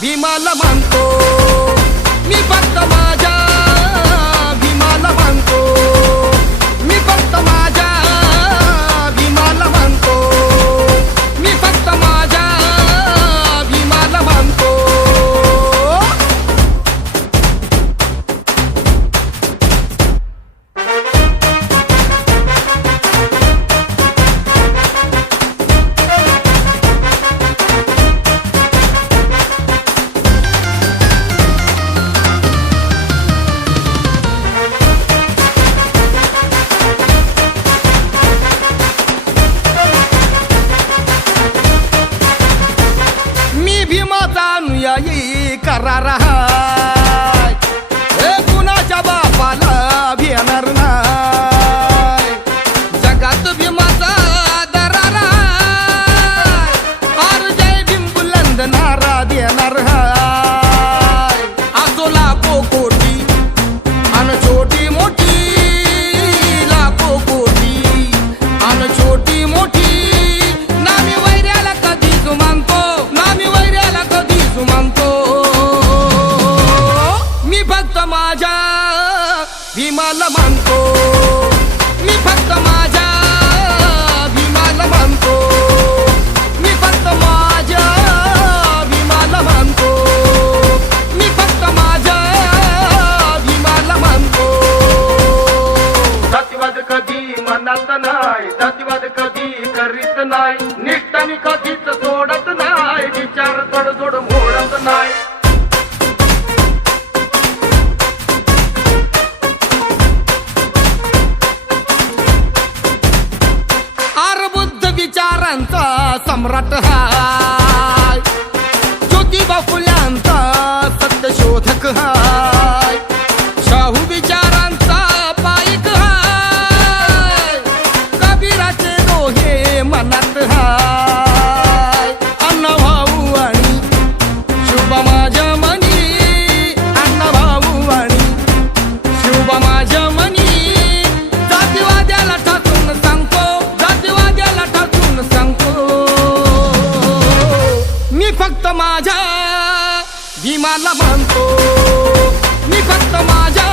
भीमाला मानतो. करार हाय. हे कुणाच्या बापाला भेणार नाही जगात भीमाचा भीमाला मानतो. मी फक्त माझ्या भीमाला मानतो. मी फक्त माझ्या भीमाला मानतो. मी फक्त माझ्या भीमाला मानतो. जातीवाद कधी मनात नाही जातीवाद कधी करीत नाही. निष्ठानी कधीच सोडत नाही. विचार तडजोड सम्राट हाय। ज्योतिबा फुल्यांचा सत्यशोधक हाय। भीमाला मानतो मी फक्त माझ्या